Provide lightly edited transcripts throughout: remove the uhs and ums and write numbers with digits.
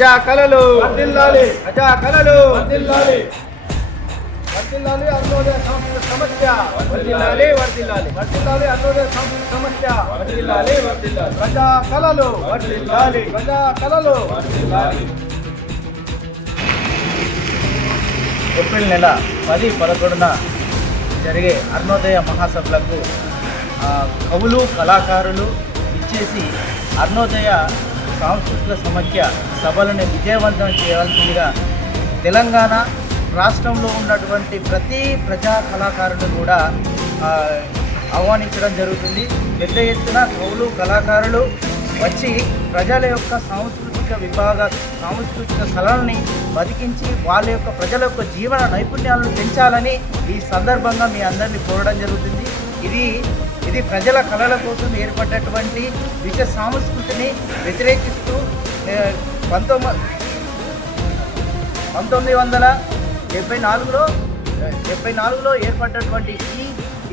ప్రజా కళలు వర్ధిల్లాలి, ప్రజా కళలు వర్ధిల్లాలి, వర్ధిల్లాలి అరుణోదయ సాంస్కృతిక సమస్య, వర్ధిల్లాలి వర్ధిల్లాలి వర్ధిల్లాలి అరుణోదయ సాంస్కృతిక సమస్య, వర్ధిల్లాలి వర్ధిల్లాలి ప్రజా కళలు, వర్ధిల్లాలి ప్రజా కళలు. ఏప్రిల్ నెల 10-11న జరిగే అరుణోదయ మహాసభలకు కవులు కళాకారులు ఇచ్చేసి అరుణోదయ సాంస్కృతిక సమాఖ్య సభలను విజయవంతం చేయాల్సిందిగా తెలంగాణ రాష్ట్రంలో ఉన్నటువంటి ప్రతి ప్రజా కళాకారులు కూడా ఆహ్వానించడం జరుగుతుంది. పెద్ద ఎత్తున కవులు కళాకారులు వచ్చి ప్రజల యొక్క సాంస్కృతిక కళల్ని బతికించి వాళ్ళ యొక్క ప్రజల యొక్క జీవన నైపుణ్యాలను పెంచాలని ఈ సందర్భంగా మీ అందరినీ కోరడం జరుగుతుంది. ఇది ప్రజల కళల కోసం ఏర్పడినటువంటి విష సంస్కృతిని వ్యతిరేకిస్తూ 1974లో ఏర్పడినటువంటి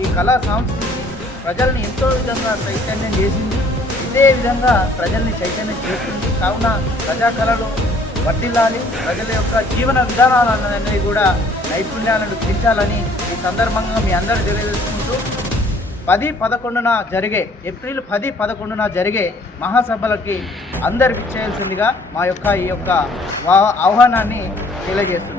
ఈ కళా సంస్కృతి ప్రజల్ని ఎంతో విధంగా చైతన్యం చేసింది. ఇదే విధంగా ప్రజల్ని చైతన్యం చేస్తుంది. కావున ప్రజా కళలు వర్ధిల్లాలి, ప్రజల యొక్క జీవన విధానాలన్నీ కూడా నైపుణ్యాలను పెంచాలని ఈ సందర్భంగా మీ అందరూ తెలియజేసుకుంటూ ఏప్రిల్ 10-11న జరిగే మహాసభలకి అందరు విచ్చేయాల్సిందిగా ఈ యొక్క ఆహ్వానాన్ని తెలియజేస్తున్నాం.